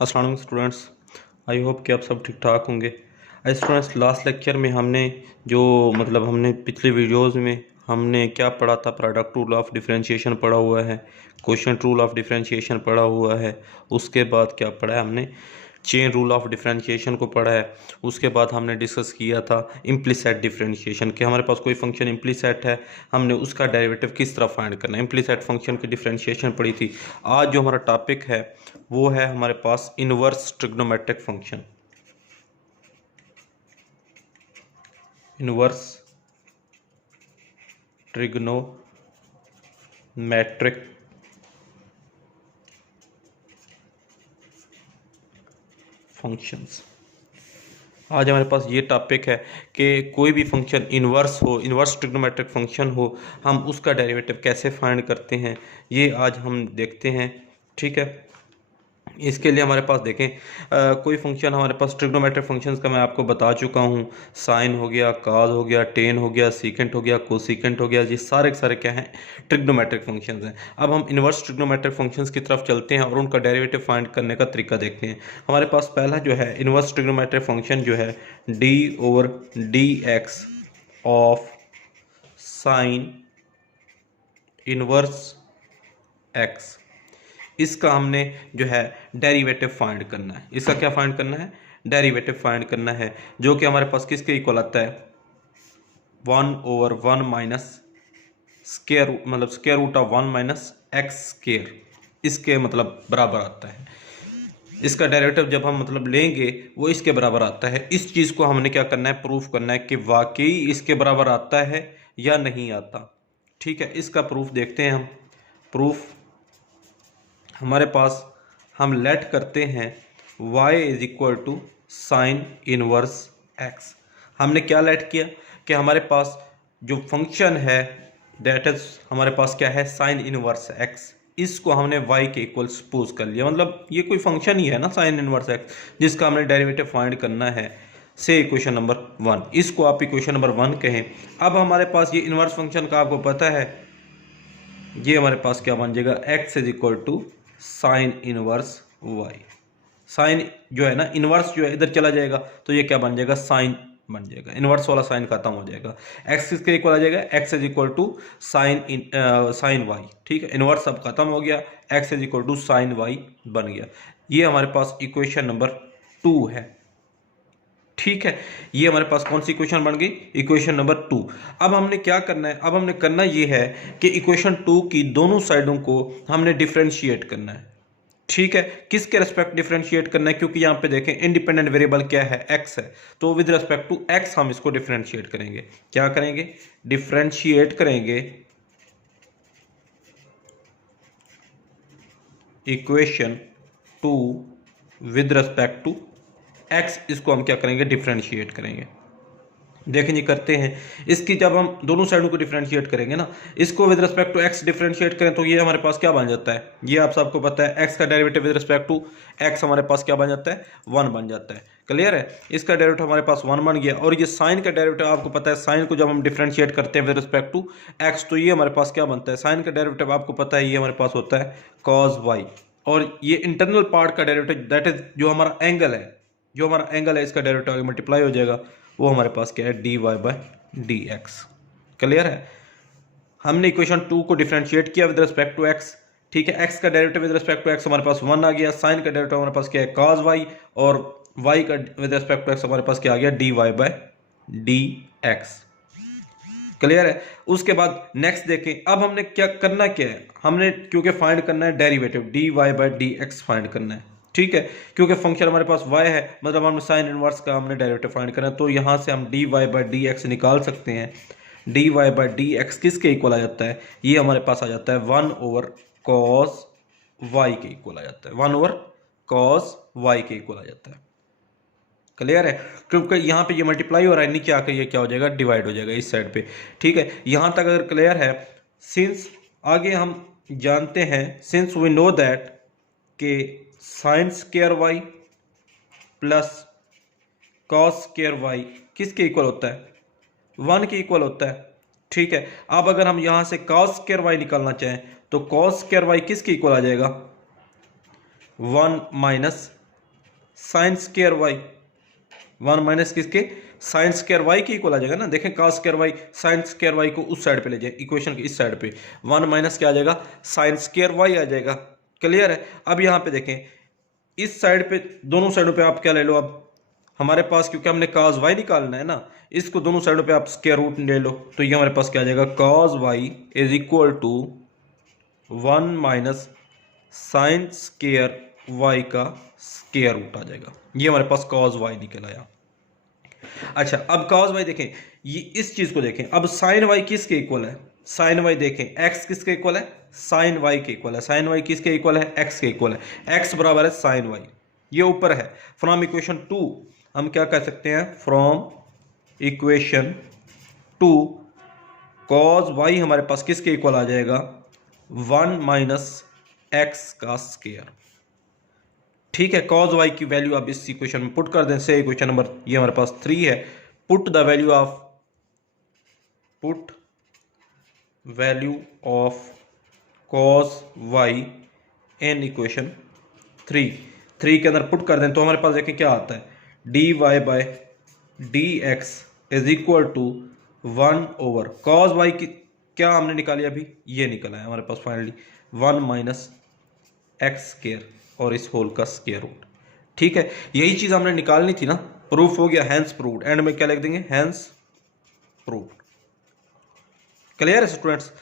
अस्सलाम वालेकुम students. I hope कि आप सब ठीक ठाक होंगे। स्टूडेंट्स, लास्ट लेक्चर में हमने जो हमने पिछले वीडियोस में हमने क्या पढ़ा था, प्रोडक्ट रूल ऑफ डिफरेंशिएशन पढ़ा हुआ है, क्वोशिएंट रूल ऑफ डिफरेंशिएशन पढ़ा हुआ है। उसके बाद क्या पढ़ा है हमने, चेन रूल ऑफ डिफरेंशिएशन को पढ़ा है। उसके बाद हमने डिस्कस किया था इम्प्लीसेट डिफरेंशिएशन कि हमारे पास कोई फंक्शन इम्प्लीसेट है, हमने उसका डेरिवेटिव किस तरह फाइंड करना है। इम्प्लीसेट फंक्शन की डिफरेंशिएशन पढ़ी थी। आज जो हमारा टॉपिक है वो है हमारे पास inverse trigonometric function. Inverse trigonometric functions. आज हमारे पास ये टॉपिक है कि कोई भी फंक्शन इनवर्स हो, इनवर्स ट्रिग्नोमेट्रिक फंक्शन हो, हम उसका डेरिवेटिव कैसे फाइंड करते हैं, ये आज हम देखते हैं। ठीक है, इसके लिए हमारे पास देखें कोई फंक्शन हमारे पास ट्रिग्नोमेट्रिक फंक्शंस का मैं आपको बता चुका हूँ। साइन हो गया, काज हो गया, टेन हो गया, सीकेंट हो गया, कोसीकेंट हो गया, ये सारे के सारे क्या हैं, ट्रिग्नोमेट्रिक फंक्शंस हैं। अब हम इनवर्स ट्रिग्नोमेट्रिक फंक्शंस की तरफ चलते हैं और उनका डेरिवेटिव फाइंड करने का तरीका देखते हैं। हमारे पास पहला जो है इनवर्स ट्रिग्नोमेट्रिक फंक्शन जो है d/dx of sine inverse x, इसका हमने जो है डेरिवेटिव फाइंड करना है। इसका क्या फाइंड करना है, डेरिवेटिव फाइंड करना है, जो कि हमारे पास किसके इक्वल आता है, 1/1 minus square root of 1 minus x square, इसके बराबर आता है। इसका डेरिवेटिव जब हम लेंगे वो इसके बराबर आता है। इस चीज़ को हमने क्या करना है, प्रूफ करना है कि वाकई इसके बराबर आता है या नहीं आता। ठीक है, इसका प्रूफ देखते हैं हम। प्रूफ हमारे पास हम लेट करते हैं y is equal to sine inverse x। हमने क्या लेट किया कि हमारे पास जो फंक्शन है दैट इज हमारे पास क्या है, साइन इनवर्स x, इसको हमने y के इक्वल सपोज कर लिया। ये कोई फंक्शन ही है ना, साइन इनवर्स x, जिसका हमने डेरिवेटिव फाइंड करना है। से इक्वेशन नंबर 1, इसको आप इक्वेशन नंबर 1 कहें। अब हमारे पास ये इनवर्स फंक्शन का आपको पता है, ये हमारे पास क्या बन जाएगा, x is equal to sine inverse y। Sine जो है ना, इनवर्स जो है इधर चला जाएगा तो ये क्या बन जाएगा, साइन बन जाएगा। इनवर्स वाला साइन खत्म हो जाएगा। x किसके इक्वल आ जाएगा, x is equal to sine y। ठीक है, इनवर्स अब खत्म हो गया, x is equal to sine y बन गया। ये हमारे पास इक्वेशन नंबर 2 है। ठीक है, ये हमारे पास कौन सी इक्वेशन बन गई, इक्वेशन नंबर 2। अब हमने क्या करना है, अब हमने करना ये है कि इक्वेशन 2 की दोनों साइडों को हमने डिफरेंशिएट करना है। ठीक है, किसके रेस्पेक्ट डिफरेंशिएट करना है, क्योंकि यहाँ पे देखें इंडिपेंडेंट वेरिएबल क्या है, x है, तो विद रेस्पेक्ट टू x हम इसको डिफरेंशिएट करेंगे। क्या करेंगे, डिफरेंशिएट करेंगे equation 2 with respect to x, इसको हम क्या करेंगे, डिफरेंशिएट करेंगे। देखें जी, करते हैं इसकी, जब हम दोनों साइडों को डिफरेंशिएट करेंगे ना, इसको with respect to x differentiate करें तो ये हमारे पास क्या बन जाता है, ये आप सबको पता है, x का derivative with respect to x हमारे पास क्या बन जाता है, 1 बन जाता है। क्लियर है, इसका डेरिवेटिव हमारे पास 1 बन गया। और ये साइन का डेरिवेटिव आपको पता है, साइन को जब हम डिफरेंशिएट करते हैं विद रिस्पेक्ट टू x तो ये हमारे पास क्या बनता है, साइन का डेरिवेटिव आपको पता है ये हमारे पास होता है cos y। और ये इंटरनल पार्ट का डेरिवेटिव दैट इज जो हमारा एंगल है, जो हमारा एंगल है इसका डेरिवेटिव आगे मल्टीप्लाई हो जाएगा, वो हमारे पास क्या है, dy/dx। क्लियर है, हमने इक्वेशन 2 को डिफरेंशिएट किया विद रिस्पेक्ट टू x। ठीक है, x का derivative with respect to x हमारे पास 1 आ गया, साइन का डेरिवेटिव हमारे पास क्या है, cos y, और y का विद रिस्पेक्ट टू x हमारे पास क्या आ गया, dy/dx। क्लियर है, उसके बाद नेक्स्ट देखें, अब हमने क्या करना, क्या है, हमने क्योंकि फाइंड करना है डेरिवेटिव dy/dx फाइंड करना है। ठीक है, क्योंकि फंक्शन हमारे पास y है, हमने साइन इनवर्स का हमने डेरिवेटिव फाइंड करना है, तो यहां से हम dy/dx निकाल सकते हैं। dy/dx किसके इक्वल आ जाता है, ये हमारे पास आ जाता है 1/cos y के इक्वल आ जाता है, 1/cos y के इक्वल आ जाता है। क्लियर है, क्योंकि यहाँ पे ये मल्टीप्लाई हो रहा है, नीचे आकर ये क्या हो जाएगा, डिवाइड हो जाएगा इस साइड पे। ठीक है, यहाँ तक अगर क्लियर है, सिंस आगे हम जानते हैं, सिंस वी नो दैट के sine square y plus cos square y किसके इक्वल होता है, 1 के इक्वल होता है। ठीक है, अब अगर हम यहाँ से कॉस स्क्वायर वाई निकालना चाहें तो कॉस स्क्वायर वाई किसके इक्वल आ जाएगा, 1 minus sine square y, 1 minus किसके, साइन स्क्वायर वाई के इक्वल आ जाएगा ना। देखें cos square y, sine square y को उस साइड पे ले जाए, इक्वेशन की इस साइड पे, 1 माइनस क्या आ जाएगा, साइन स्क्वायर वाई आ जाएगा। क्लियर है। अब यहाँ पे देखें इस साइड पे, दोनों साइडों पे आप क्या ले लो, अब हमारे पास क्योंकि हमने कॉस वाई निकालना है ना, इसको दोनों साइडों पे आप स्क्वायर रूट ले लो, तो ये हमारे पास क्या आ जाएगा, cos y is equal to 1 minus sine square y का स्क्वायर रूट आ जाएगा। ये हमारे पास कॉस वाई निकल आया। अच्छा अब कॉस वाई देखें, ये इस चीज को देखें, अब साइन वाई किसके इक्वल है, साइन वाई देखें एक्स किसके इक्वल है, साइन वाई के इक्वल है। साइन वाई किसके इक्वल है, एक्स के इक्वल है। एक्स बराबर है साइन वाई, ये ऊपर है। फ्रॉम इक्वेशन 2 हम क्या कर सकते हैं, फ्रॉम इक्वेशन 2 कॉस वाई हमारे पास किसके इक्वल आ जाएगा, 1 माइनस एक्स का स्क्वायर। ठीक है, कॉज वाई की वैल्यू आप इस इक्वेशन में पुट कर दें। से इक्वेशन नंबर ये हमारे पास 3 है। Put value of cos y in equation 3 के अंदर पुट कर दें तो हमारे पास देखें क्या आता है, d y by d x is equal to 1 over cos y की क्या हमने निकाली अभी, ये निकला है हमारे पास फाइनली 1 माइनस एक्स स्क्वायर और इस होल का स्क्वायर रूट। ठीक है, यही चीज हमने निकालनी थी ना। प्रूफ हो गया, हैंस प्रूव्ड। एंड में क्या लिख देंगे, हैंस प्रूव्ड। क्लियर है स्टूडेंट्स।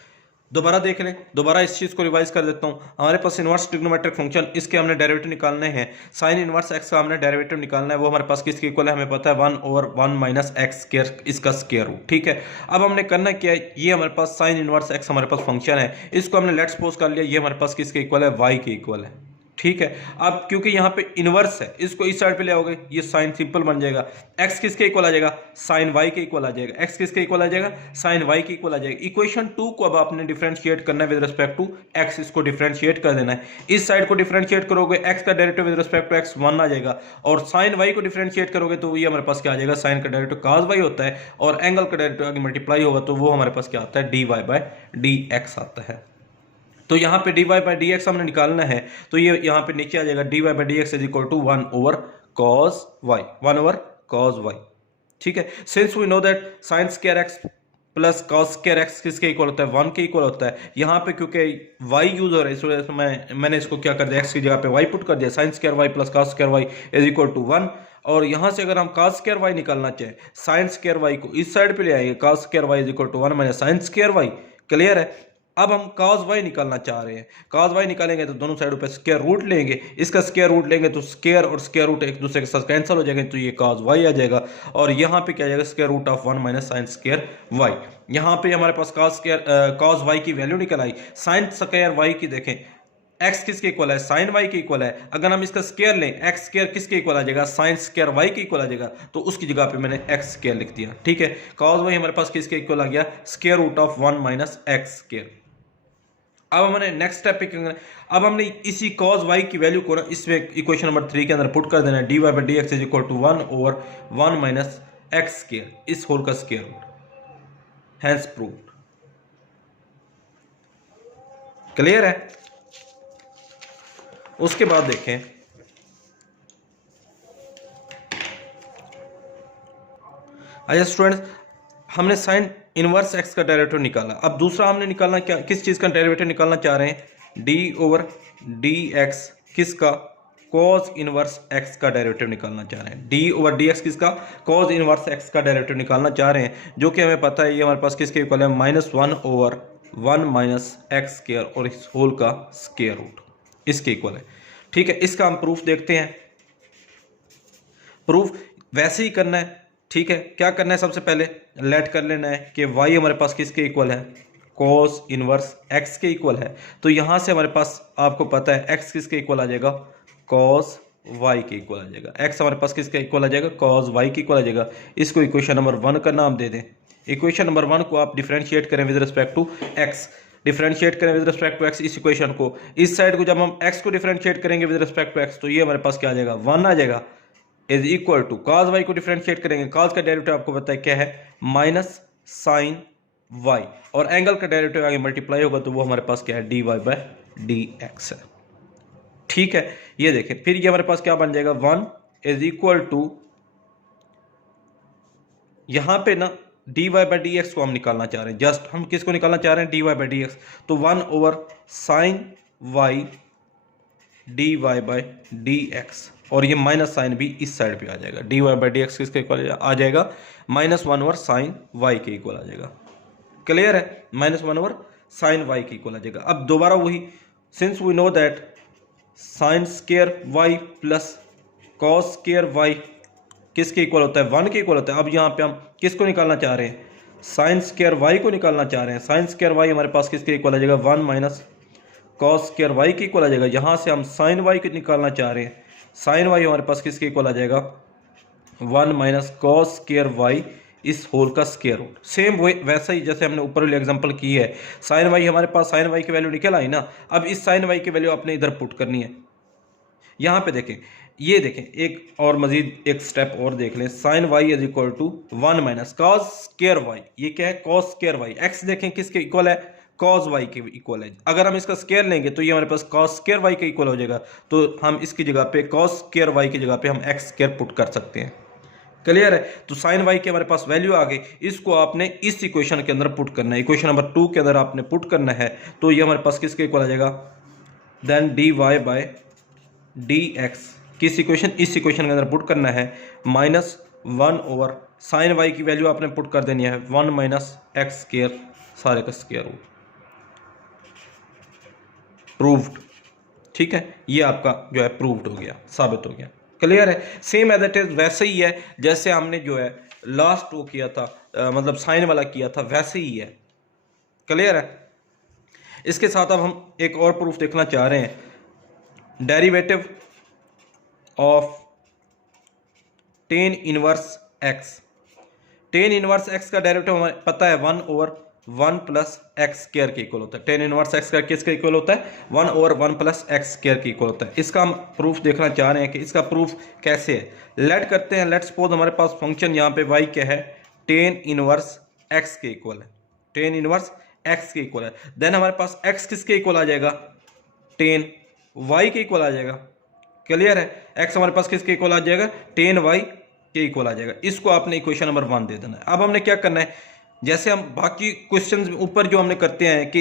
दोबारा देख लें, दोबारा इस चीज को रिवाइज कर देता हूं। हमारे पास इनवर्स ट्रिग्नोमेट्रिक फंक्शन, इसके हमने डेरिवेटिव निकालने हैं। साइन इनवर्स एक्स का हमने डेरिवेटिव निकालना है, वो हमारे पास किसके इक्वल है, हमें पता है 1 ओवर 1 माइनस एक्स स्क्वायर, इसका स्क्वायर रूट। ठीक है, अब हमने करना क्या है, ये हमारे पास साइन इनवर्स एक्स हमारे पास फंक्शन है, इसको हमने लेट्स सपोज कर लिया ये हमारे पास किसके इक्वल है, वाई के इक्वल है। ठीक है, अब क्योंकि यहाँ पे इनवर्स है, इसको इस साइड पे ले आओगे, ये साइन सिंपल बन जाएगा। एक्स किसके इक्वल आ जाएगा, साइन वाई के इक्वल आ जाएगा। एक्स किसके इक्वल आ जाएगा, साइन वाई के इक्वल आ जाएगा। इक्वेशन 2 को अब आपने डिफरेंशिएट करना है विद रिस्पेक्ट टू एक्स, इसको डिफरेंशिएट कर देना है। इस साइड को डिफरेंशिएट करोगे, एक्स का derivative with respect to x 1 आ जाएगा, और साइन वाई को डिफरेंशिएट करोगे तो ये हमारे पास क्या आ जाएगा, साइन का डेरिवेटिव कॉस वाई होता है, और एंगल का डेरिवेटिव आगे मल्टीप्लाई होगा तो वो हमारे पास क्या आता है, d y by d x आता है। तो यहाँ पे d y by d x हमने निकालना है, तो ये यहाँ पे नीचे आ जाएगा d y by d x is equal to 1 over cos y, 1 over cos y. ठीक है, since we know that sine square x plus cos square x किसके इक्वल होता है, 1 के इक्वल होता है। यहाँ पे क्योंकि y यूज हो रहा है इस वजह से मैंने इसको क्या कर दिया, x की जगह पे y पुट कर दिया। Sine square y plus cos square y is equal to 1। और यहाँ से अगर हम कॉस स्क्वायर y निकालना चाहें, साइन स्क्वायर y को इस साइड पे ले आएंगे, cos square y is equal to 1 minus sine square y। Clear है। अब हम cos y निकालना चाह रहे हैं, cos y निकालेंगे तो दोनों साइडों पे स्क्वायर रूट लेंगे, इसका स्क्वायर रूट लेंगे तो स्क्वायर और स्क्वायर रूट एक दूसरे के साथ कैंसिल हो जाएंगे, तो ये cos y आ जाएगा। और यहाँ पे क्या आ जाएगा, square root of 1 minus sine square y। यहाँ पे हमारे पास cos y की वैल्यू निकल आई। साइन स्क्वायर y की देखें, x किसके इक्वल है, साइन y के इक्वल है। अगर हम इसका स्क्वायर लें, x स्क्वायर किसके इक्वल आ जाएगा, साइन स्क्वायर y के इक्वल आ जाएगा, तो उसकी जगह पे मैंने x स्क्वायर लिख दिया। ठीक है, cos y हमारे पास किसके इक्वल आ गया, square root of 1 minus x square. अब हमने नेक्स्ट स्टेप पे क्या करना है, अब हमने इसी cos y की वैल्यू को ना इसमें इक्वेशन नंबर 3 के अंदर पुट कर देना है। D y by d x is equal to 1 over 1 minus x square, इस होल का square root. Hence proved. Clear है। उसके बाद देखें, अच्छा स्टूडेंट्स, हमने साइन इनवर्स एक्स का डेरिवेटिव निकाला। अब दूसरा हमने निकालना क्या, किस चीज का डेरिवेटिव निकालना चाह रहे हैं, डी ओवर डी एक्स किसका, कॉस इनवर्स एक्स का डेरिवेटिव निकालना चाह रहे हैं। डी ओवर डी एक्स किसका, कॉस इनवर्स एक्स का डेरिवेटिव निकालना चाह रहे हैं, जो कि हमें पता है ये हमारे पास किसके इक्वल है, -1 ओवर 1 माइनस एक्स स्क्वायर और इस होल का स्क्वायर रूट इसके इक्वल है। ठीक है, इसका हम प्रूफ देखते हैं। प्रूफ वैसे ही करना है। ठीक है, क्या करना है, सबसे पहले लेट कर लेना है कि y हमारे पास किसके इक्वल है, cos इनवर्स x के इक्वल है। तो यहां से हमारे पास आपको पता है x किसके इक्वल आ जाएगा, cos y के इक्वल आ जाएगा। x हमारे पास किसके इक्वल आ जाएगा, cos y के इक्वल आ जाएगा। इसको इक्वेशन नंबर 1 का नाम दे दें। इक्वेशन नंबर 1 को आप डिफरेंशिएट करें with respect to x, differentiate करें विद रिस्पेक्ट टू x इस इक्वेशन को। इस साइड को जब हम x को डिफरेंशिएट करेंगे विद रिस्पेक्ट टू x, तो ये हमारे पास क्या आ जाएगा, 1 आ जाएगा, is equal to cos y को डिफरेंशिएट करेंगे, cos का डेरिवेटिव आपको पता है क्या है, माइनस साइन y, और एंगल का डेरिवेटिव आगे मल्टीप्लाई होगा तो वो हमारे पास क्या है, d y by d x है। ठीक है, ये देखें, फिर ये हमारे पास क्या बन जाएगा, 1 इज इक्वल टू, यहां पे ना dy बाई डी एक्स को हम निकालना चाह रहे हैं, जस्ट हम किसको निकालना चाह रहे हैं, dy बाई डी एक्स। तो 1 over sine y dy by d x, और ये माइनस साइन भी इस साइड पे आ जाएगा, dy बाई डी एक्स किसके इक्वल आ जाएगा, -1 ओवर साइन y के इक्वल आ जाएगा। क्लियर है, -1 ओवर साइन y के इक्वल आ जाएगा। अब दोबारा वही, since we know that sine square y plus cos square y किसके इक्वल होता है, 1 के इक्वल होता है। अब यहाँ पे हम किसको निकालना चाह रहे हैं, साइन स्क्वायर y को निकालना चाह रहे हैं। साइन स्क्वायर y हमारे पास किसके इक्वल आ जाएगा, 1 माइनस कॉस स्क्वायर y के इक्वल आ जाएगा। यहाँ से हम साइन y को निकालना चाह रहे हैं, साइन y हमारे पास किसके इक्वल आ जाएगा, 1 माइनस कॉस स्क्वायर y इस होल का स्क्वायर रूट। सेम वैसा ही जैसे हमने ऊपर वाली एग्जांपल की है, साइन y हमारे पास साइन y की वैल्यू निकल आई ना। अब इस साइन y की वैल्यू आपने इधर पुट करनी है। यहाँ पे देखें, ये देखें, एक और मजीद एक स्टेप और देख लें, sine y is equal to 1 minus cos square y, ये क्या है, कॉस स्क्वायर y। x देखें किसके इक्वल है, कॉस y के इक्वल है। अगर हम इसका स्क्वायर लेंगे तो ये हमारे पास कॉस स्क्वायर y के इक्वल हो जाएगा, तो हम इसकी जगह पे कॉस स्क्वायर y की जगह पे हम x स्क्वायर पुट कर सकते हैं। क्लियर है, तो साइन y की हमारे पास वैल्यू आ गई, इसको आपने इस इक्वेशन के अंदर पुट करना है, इक्वेशन नंबर 2 के अंदर आपने पुट करना है। तो ये हमारे पास किसके इक्वल आ जाएगा, then dy by d x, किस इक्वेशन, इस इक्वेशन के अंदर पुट करना है, -1 ओवर साइन y की वैल्यू आपने पुट कर देनी है 1 माइनस एक्स स्क्वायर सारे का स्क्वायर रूट। प्रूव्ड, ठीक है, ये आपका जो है प्रूव्ड हो गया, साबित हो गया। क्लियर है, सेम एज इट इज वैसे ही है जैसे हमने जो है लास्ट वो किया था, मतलब साइन वाला किया था, वैसे ही है। क्लियर है, इसके साथ अब हम एक और प्रूफ देखना चाह रहे हैं, derivative of tan inverse x. Tan inverse x का डेरिवेटिव हमें पता है 1 ओवर 1 प्लस एक्स स्क्वायर के इक्वल होता है। टेन इनवर्स एक्स का किसके इक्वल होता है, 1 ओवर 1 प्लस एक्स स्क्वायर के इक्वल होता है। इसका हम प्रूफ देखना चाह रहे हैं कि इसका प्रूफ कैसे है। लेट करते हैं, लेट सपोज हमारे पास फंक्शन यहाँ पे y क्या है, टेन इनवर्स एक्स के इक्वल है, टेन इनवर्स एक्स के इक्वल है। देन हमारे पास x किसके इक्वल आ जाएगा, टेन y के इक्वल आ जाएगा। क्लियर है, x हमारे पास किसके इक्वल आ जाएगा, टेन y के इक्वल आ जाएगा। इसको आपने इक्वेशन नंबर 1 दे देना है। अब हमने क्या करना है, जैसे हम बाकी क्वेश्चंस ऊपर जो हमने करते हैं कि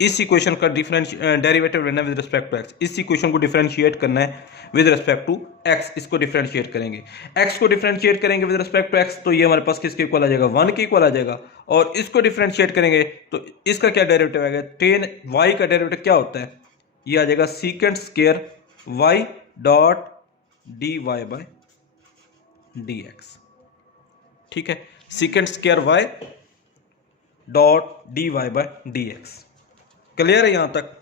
इस इक्वेशन का डेरिवेटिव लेना है विद रिस्पेक्ट टू x, इस इक्वेशन को डिफरेंशिएट करना है विद रिस्पेक्ट टू x, इसको डिफरेंशिएट करेंगे, x को डिफरेंशिएट करेंगे विद रिस्पेक्ट टू x, तो ये हमारे पास किसके इक्वल आ जाएगा, 1 के इक्वल आ जाएगा। और इसको डिफरेंशिएट करेंगे तो इसका क्या डेरिवेटिव आएगा, टेन y का डेरिवेटिव क्या होता है, ये आ जाएगा secant square y dot dy by dx। ठीक है, secant square y dot dy by dx। Clear है, यहां तक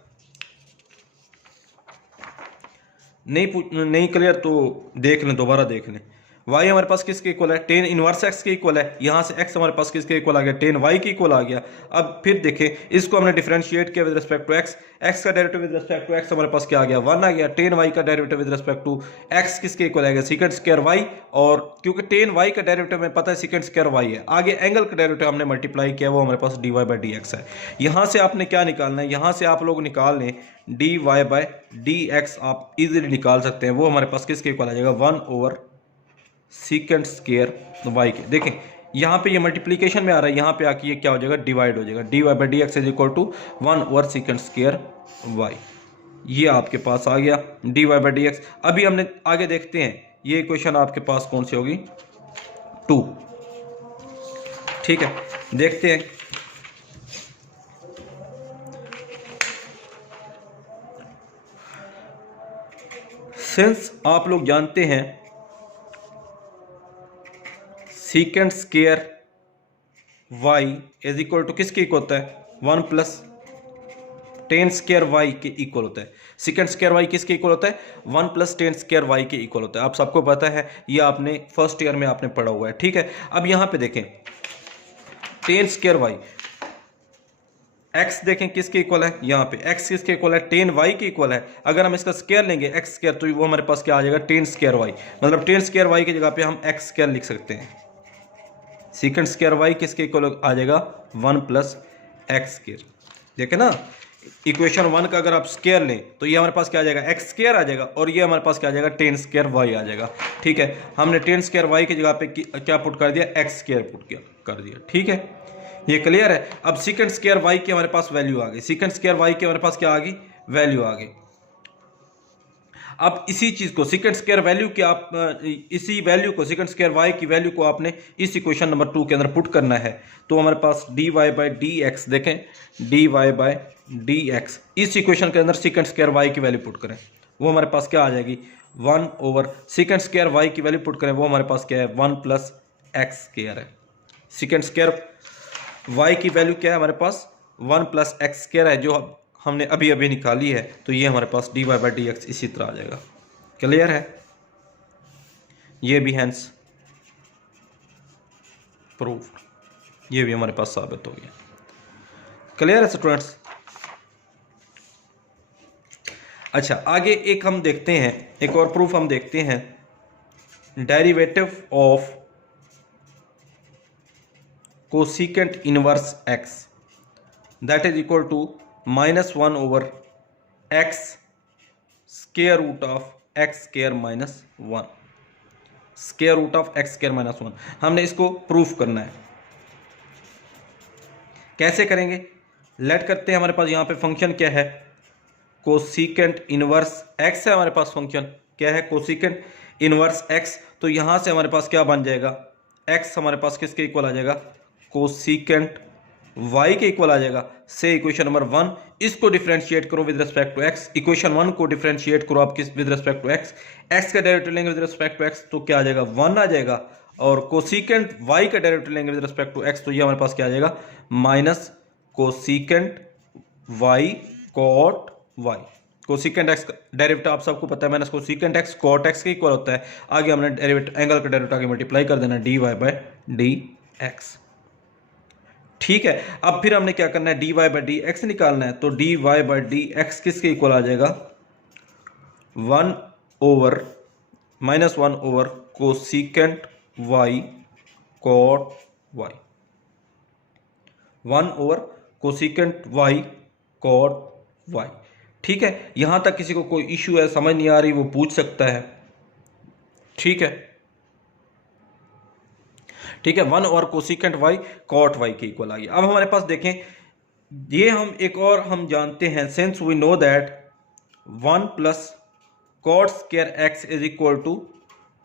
नहीं क्लियर तो देख लें, दोबारा देख लें। y हमारे पास किसके इक्वल है, टेन इनवर्स x के इक्वल है। यहां से x हमारे पास किसके इक्वल आ गया, टेन y के इक्वल आ गया। अब फिर देखें, इसको हमने डिफरेंशिएट किया with respect to x, x का derivative with respect to x हमारे पास क्या आ गया, 1 आ गया। टेन y का derivative with respect to x किसके इक्वल आएगा, सीकेंट स्क्वायर y, और क्योंकि टेन y का डेरिवेटिव में पता है सीकेंट स्क्वायर y है, आगे एंगल का डेरिवेटिव हमने मल्टीप्लाई किया, वो हमारे पास dy बाई dx है। यहां से आपने क्या निकालना है, यहां से आप लोग निकाल लें dy बाई dx, आप इजीली निकाल सकते हैं। वो हमारे पास किसके इक्वल आ जाएगा, 1 ओवर सीकेंट स्क्वायर y के। देखें यहाँ पे ये मल्टीप्लिकेशन में आ रहा है, यहाँ पे आके ये क्या हो जाएगा, डिवाइड हो जाएगा, dy by d x is equal to 1 over secant square y। ये आपके पास आ गया dy बाई डी एक्स। अभी हमने आगे देखते हैं, ये इक्वेशन आपके पास कौन सी होगी, 2। ठीक है, देखते हैं। सिंस आप लोग जानते हैं secant square y is equal to किसके इक्वल होता है, 1 प्लस टेन स्क्वायर y के इक्वल होता है। सीकेंट स्क्वायर y किसके इक्वल होता है, 1 प्लस टेन स्क्वायर y के इक्वल होता है। आप सबको पता है, ये आपने फर्स्ट ईयर में आपने पढ़ा हुआ है। ठीक है, अब यहां पे देखें टेन स्क्वायर y, x देखें किसके इक्वल है, यहाँ पे x किसके इक्वल है, टेन y के इक्वल है। अगर हम इसका स्क्वायर लेंगे x स्क्वायर, तो वो हमारे पास क्या आ जाएगा, टेन स्क्वायर y, मतलब टेन स्क्वायर y की जगह पे हम x स्क्वायर लिख सकते हैं। सीकेंट स्क्वायर y किसके इक्वल आ जाएगा, 1 प्लस एक्स स्क्वायर। देखे ना, इक्वेशन 1 का अगर आप स्क्वायर लें तो ये हमारे पास क्या आ जाएगा, एक्स स्क्वायर आ जाएगा, और ये हमारे पास क्या आ जाएगा, टेन स्क्वायर वाई आ जाएगा। ठीक है, हमने टेन स्क्वायर वाई की जगह पे क्या पुट कर दिया, एक्स स्क्वायर पुट कर दिया। ठीक है, ये क्लियर है। अब सेकंड स्क्वायर वाई की हमारे पास वैल्यू आ गई, सेकंड स्क्वायर वाई की हमारे पास क्या आ गई, वैल्यू आ गई। अब इसी चीज को सेकंड स्क्वायर वैल्यू की आप इसी वैल्यू को सेकंड स्क्वायर वाई की वैल्यू को आपने इस इक्वेशन नंबर 2 के अंदर पुट करना है। तो हमारे पास d y by d x, देखें d y by d x, इस इक्वेशन के अंदर सेकंड स्क्वायर वाई की वैल्यू पुट करें, वो हमारे पास क्या आ जाएगी, 1 ओवर सेकंड स्क्वायर वाई की वैल्यू पुट करें, वो हमारे पास क्या है, 1 प्लस एक्स स्क्वायर है। सेकंड स्क्वायर वाई की वैल्यू क्या है हमारे पास, 1 प्लस एक्स स्क्वायर है, जो हमने अभी अभी निकाली है। तो ये हमारे पास d y by d x इसी तरह आ जाएगा। क्लियर है, ये भी हैंस प्रूफ, ये भी हमारे पास साबित हो गया। क्लियर है स्टूडेंट्स। अच्छा, आगे एक हम देखते हैं, एक और प्रूफ हम देखते हैं, derivative of cosecant inverse x that is equal to -1 over x square root of x square minus 1, square root of x square minus 1। हमने इसको प्रूफ करना है। कैसे करेंगे, लेट करते हैं, हमारे पास यहाँ पे फंक्शन क्या है, कोसिकेंट इनवर्स एक्स है, हमारे पास फंक्शन क्या है, कोसिकेंट इनवर्स एक्स। तो यहाँ से हमारे पास क्या बन जाएगा, एक्स हमारे पास किसके इक्वल आ जाएगा, कोसिकेंट y के इक्वल आ जाएगा। से इक्वेशन नंबर 1 इसको डिफरेंशिएट करो with respect to x, equation 1 को डिफरेंशिएट करो आप किस with respect to x, x का डेरिवेटिव लेंगे विद रिस्पेक्ट टू x तो क्या आ जाएगा, 1 आ जाएगा, और कोसिकेंट y का डेरिवेटिव लेंगे विद रिस्पेक्ट टू x तो ये हमारे पास क्या आ जाएगा, minus cosecant y cot y। Cosecant x का डेरिवेटिव आप सबको पता है, minus cosecant x cot x के इक्वल होता है। आगे हमने डेरिवेटिव एंगल का डेरिवेटिव आगे मल्टीप्लाई कर देना, dy बाय dx। ठीक है, अब फिर हमने क्या करना है, dy बाई डी एक्स निकालना है। तो dy बाई डी एक्स किसके इक्वल आ जाएगा, 1 over -1 over cosecant y cot y, 1 over cosecant y cot y। ठीक है, यहां तक किसी को कोई इश्यू है, समझ नहीं आ रही, वो पूछ सकता है। ठीक है, ठीक है, 1 और कोसिकेंट y कॉट y के इक्वल आ गया। अब हमारे पास देखें, ये हम एक और हम जानते हैं, since we know that 1 plus cot square x is equal to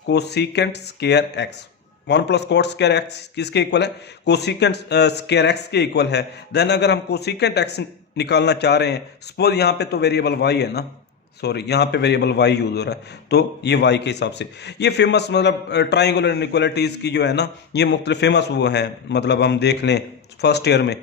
cosecant square x। 1 plus cot square x किसके इक्वल है, कोसिकेंट स्क्वायर x के इक्वल है। देन अगर हम कोसिकेंट x निकालना चाह रहे हैं, सपोज यहाँ पे तो वेरिएबल y है ना, सॉरी यहाँ पे वेरिएबल y यूज हो रहा है, तो ये y के हिसाब से, ये फेमस मतलब ट्राइंगुलर इनइक्वालिटीज की जो है ना, ये मुख्तलिफ फेमस वो हैं, मतलब हम देख लें फर्स्ट ईयर में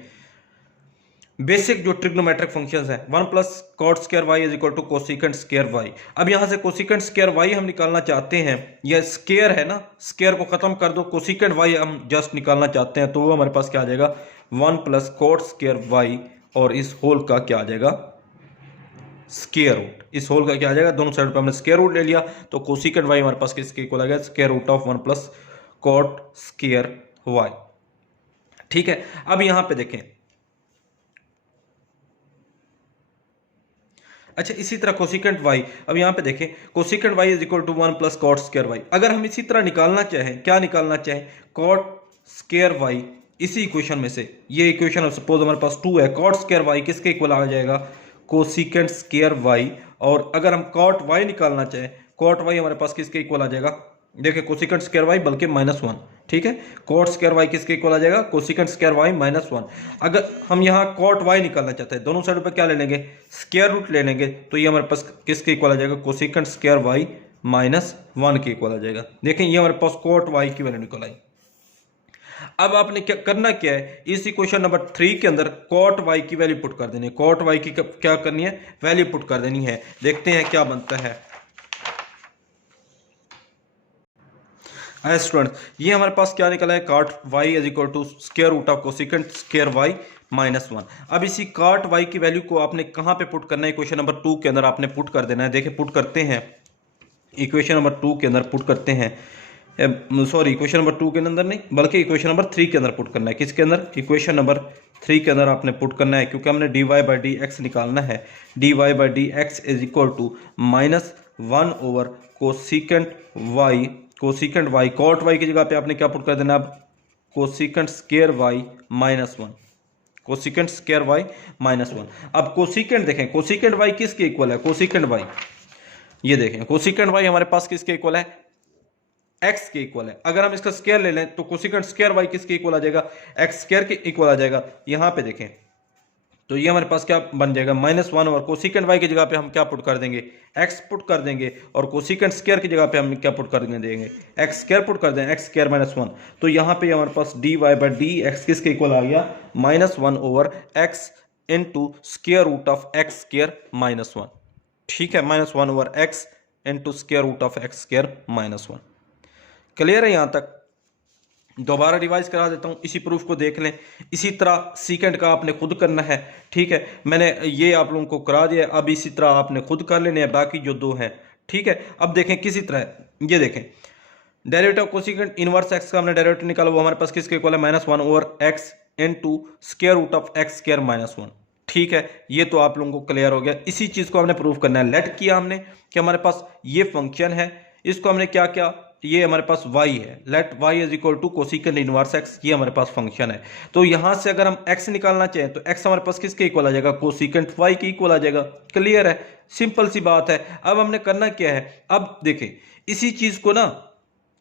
बेसिक जो ट्रिग्नोमेट्रिक फंक्शंस हैं, 1 plus cot square y is equal to cosecant square y। अब यहाँ से कोसिकेंट स्क्वायर y हम निकालना चाहते हैं, यह स्क्वायर है ना, स्क्वायर को खत्म कर दो, कोसिकेंट y हम जस्ट निकालना चाहते हैं, तो वो हमारे पास क्या आ जाएगा, 1 प्लस कॉट स्क्वायर y, और इस होल का क्या आ जाएगा, स्क्वायर रूट, इस होल का क्या आ जाएगा, दोनों साइड पे हमने स्क्वायर रूट ले लिया, तो कोसिकेंट y हमारे पास किसके इक्वल आ गया, square root of 1 plus cot square y। ठीक है, अब यहां पे देखें, अच्छा इसी तरह कोसिकेंट y, अब यहां पे देखें cosecant y is equal to 1 plus cot square y। अगर हम इसी तरह निकालना चाहें, क्या निकालना चाहें, कॉट स्क्वायर y, इसी इक्वेशन में से, ये इक्वेशन सपोज हमारे पास 2 है, कॉट स्क्वायर y किसके इक्वल आ जाएगा, कोसिकेंट स्क्वायर y। और अगर हम कॉट y निकालना चाहें, कॉट y हमारे पास किसके इक्वल आ जाएगा, देखिए कोसिकेंट स्क्वायर y बल्कि -1। ठीक है, कॉट स्क्वायर y किसके इक्वल आ जाएगा, कोसिकेंट स्क्वायर y -1। अगर हम यहाँ कॉट y निकालना चाहते हैं, दोनों साइड पे क्या ले लेंगे, स्क्वायर रूट ले लेंगे, तो ये हमारे पास किसके इक्वल आ जाएगा, कोसिकेंट स्क्वायर y -1 के इक्वल आ जाएगा। देखें ये हमारे पास कॉट y की वैल्यू निकल आई। अब आपने क्या करना, क्या है, इस इक्वेशन नंबर 3 के अंदर कॉट y की वैल्यू पुट कर देनी है, कॉट y की क्या करनी है, वैल्यू पुट कर देनी है। देखते हैं क्या बनता है। स्टूडेंट, ये हमारे पास क्या निकला है, cot y is equal to square root of cosecant square y -1। अब इसी कॉट y की वैल्यू को आपने कहां पे पुट करना है, इक्वेशन नंबर 2 के अंदर आपने पुट कर देना है। देखिए पुट करते हैं, इक्वेशन नंबर 2 के अंदर पुट करते हैं, सॉरी इक्वेशन नंबर 2 के अंदर नहीं बल्कि इक्वेशन नंबर 3 के अंदर पुट करना है। किसके अंदर, इक्वेशन नंबर 3 के अंदर आपने पुट करना है, क्योंकि हमने dy बाई डी एक्स निकालना है। dy by d x is equal to -1 over cosecant y, cosecant y, cot y की जगह पे आपने क्या पुट कर देना, अब cosecant square y -1, cosecant square y -1। अब कोसिकेंट देखें, कोसिकेंट y किसके इक्वल है, कोसिकेंट y, ये देखें कोसिकेंट y हमारे पास किसके इक्वल है, x के इक्वल है। अगर हम इसका स्क्वायर ले लें तो कोसिकेंट स्क्वायर y किसके इक्वल आ जाएगा, x स्क्वायर के इक्वल आ जाएगा। यहां पे देखें तो ये हमारे पास क्या बन जाएगा, -1 और कोसिकेंट y की जगह पे हम क्या पुट कर देंगे, x पुट कर देंगे, और कोसिकेंट स्क्वायर की जगह पे हम क्या पुट कर देंगे, x स्क्वायर पुट कर देंगे, x स्क्वायर -1। तो यहाँ पे हमारे पास dy बाई डी एक्स किसके इक्वल आ गया, -1 over x into square root of x square -1। ठीक है, -1 over x into square root of x square -1। Clear है यहाँ तक। दोबारा रिवाइज करा देता हूँ, इसी प्रूफ को देख लें। इसी तरह सीकेंड का आपने खुद करना है। ठीक है, मैंने ये आप लोगों को करा दिया, अब इसी तरह आपने खुद कर लेने हैं बाकी जो दो हैं। ठीक है, अब देखें किसी तरह, ये देखें डेरिवेटिव कोसिकेंट इनवर्स एक्स का हमने डेरिवेटिव निकाला, वो हमारे पास किसके इक्वल है, -1 over x into square root of x square -1। ठीक है, ये तो आप लोगों को क्लियर हो गया। इसी चीज को हमने प्रूव करना है। लेट किया हमने कि हमारे पास ये फंक्शन है, इसको हमने क्या किया, ये हमारे पास y है, let y is equal to cosecant inverse x, ये हमारे पास फंक्शन है। तो यहां से अगर हम x निकालना चाहें तो x हमारे पास किसके इक्वल आ जाएगा, कोसिकेंट y के इक्वल आ जाएगा। क्लियर है, सिंपल सी बात है। अब हमने करना क्या है, अब देखें इसी चीज को ना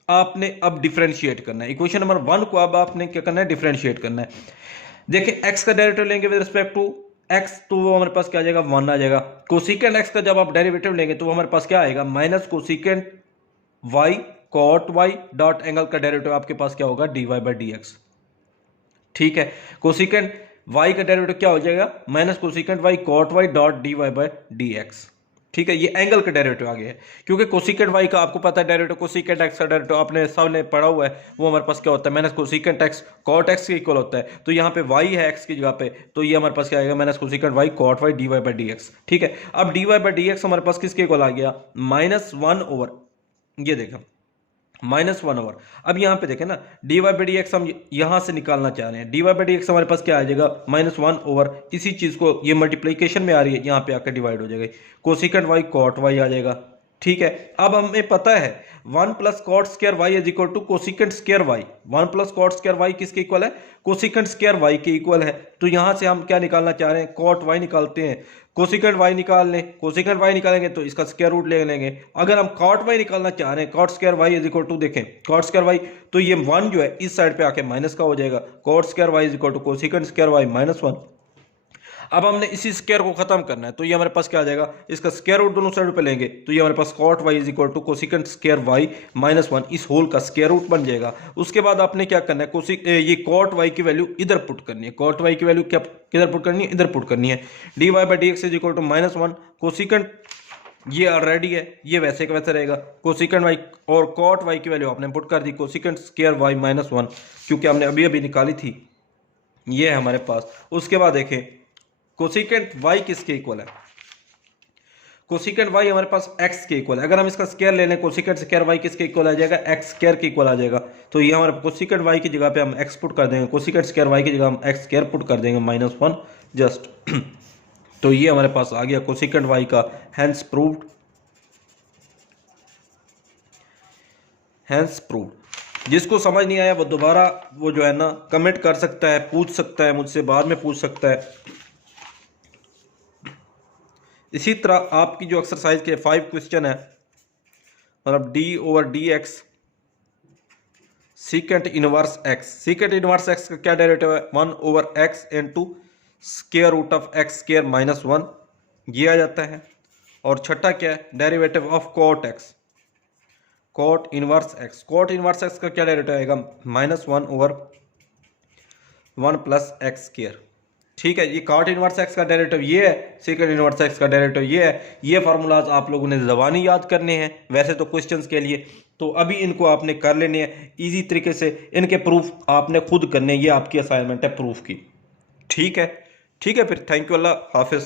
आपने अब डिफरेंशिएट करना है। इक्वेशन नंबर 1 को अब आपने क्या करना है, डिफरेंशिएट करना है। देखें x का डेरिवेटिव लेंगे विद रिस्पेक्ट टू x, तो वो हमारे पास क्या आ जाएगा, 1 आ जाएगा। कोसिकेंट x का जब आप डेरिवेटिव लेंगे तो वो हमारे पास क्या आएगा, minus cosecant y cot y dot angle का डेरिवेटिव आपके पास क्या होगा, dy बाई डी एक्स। ठीक है, कोसिकेंट y का डेरिवेटिव क्या हो जाएगा, minus cosecant y cot y dot dy by d x. ठीक है, ये एंगल का डेरिवेटिव आ गया है, क्योंकि कोसिकेंट y का आपको पता है डेरिवेटिव, कोसिकेंट x का डेरिवेटिव आपने सबने पढ़ा हुआ है, वो हमारे पास क्या होता है, minus cosecant x cot x के इक्वल होता है। तो यहाँ पे y है x की जगह पे, तो ये हमारे पास क्या आएगा, minus cosecant y cot y dy by d x. ठीक है, अब dy बाई डी एक्स हमारे पास किसके इक्वल आ गया, -1 ओवर, ये देखो -1 ओवर। अब यहाँ पे देखें ना, dy बाई डी एक्स हम यहाँ से निकालना चाह रहे हैं, dy बाई डी एक्स हमारे पास क्या आ जाएगा, -1 ओवर, इसी चीज को ये मल्टीप्लीकेशन में आ रही है, यहाँ पे आकर डिवाइड हो जाएगा, कोसिकेंट y कॉट y आ जाएगा। ठीक है, अब हमें पता है 1 plus cot square y is equal to cosecant square y, 1 plus cot square y किसके इक्वल है, कोसिकेंट स्क्वायर y के इक्वल है। तो यहां से हम क्या निकालना चाह रहे हैं, कॉट y निकालते हैं, कोसिकेंट y निकाल लें, कोसिकेंट y निकालेंगे तो इसका स्क्वायर रूट ले लेंगे। अगर हम कॉट y निकालना चाह रहे हैं, cot square y is equal to, देखें कॉट स्क्वायर y, तो ये 1 जो है इस साइड पे आके माइनस का हो जाएगा, cot square y is equal to cosecant square y -1। अब हमने इसी स्क्वायर को खत्म करना है, तो ये हमारे पास क्या आ जाएगा, इसका स्क्वायर रूट दोनों साइड पे लेंगे, तो ये हमारे पास cot y is equal to cosecant square y -1, इस होल का स्क्वायर रूट बन जाएगा। उसके बाद आपने क्या करना है, ये कॉट y की वैल्यू इधर पुट करनी है, कॉट y की वैल्यू क्या किधर पुट करनी है, इधर पुट करनी है। dy by d x is equal to -1, cosecant ये ऑलरेडी है, ये वैसे का वैसे रहेगा, कोसिकेंट y और कॉट y की वैल्यू आपने पुट कर दी, कोसिकेंट स्क्वायर y -1, क्योंकि हमने अभी अभी निकाली थी, ये है हमारे पास। उसके बाद देखें कोसिकेंट y किसके इक्वल है, कोसिकेंट y हमारे पास x के इक्वल है। अगर हम इसका स्क्वायर ले लें, कोसिकेंट स्क्वायर y किसके इक्वल आ जाएगा, x स्क्वायर के इक्वल आ जाएगा। तो ये हमारे कोसिकेंट y की जगह पे हम x पुट कर देंगे, कोसिकेंट स्क्वायर y की जगह हम x स्क्वायर पुट कर देंगे -1 जस्ट। तो ये हमारे पास आ गया कोसिकेंट y का, हेंस प्रूव्ड, हेंस प्रूव्ड। जिसको समझ नहीं आया वो दोबारा वो जो है ना कमेंट कर सकता है, पूछ सकता है मुझसे, बाद में पूछ सकता है। इसी तरह आपकी जो एक्सरसाइज के 5 क्वेश्चन है, मतलब d over d x secant inverse x, secant inverse x का क्या डेरिवेटिव है, 1 over x into square root of x square -1, ये आ जाता है। और छठा क्या है, derivative of cot x, cot inverse x, cot inverse x का क्या डेरिवेटिव आएगा, -1 ओवर 1 प्लस एक्स स्क्वायर। ठीक है, ये कॉट इनवर्स x का डेरिवेटिव ये है, सेकंड इनवर्स x का डेरिवेटिव ये है। ये फार्मूलाज आप लोगों ने ज़बानी याद करने हैं वैसे तो क्वेश्चंस के लिए, तो अभी इनको आपने कर लेने हैं इजी तरीके से, इनके प्रूफ आपने खुद करने, ये आपकी असाइनमेंट है प्रूफ की। ठीक है, ठीक है, फिर थैंक यू, अल्लाह हाफिज़।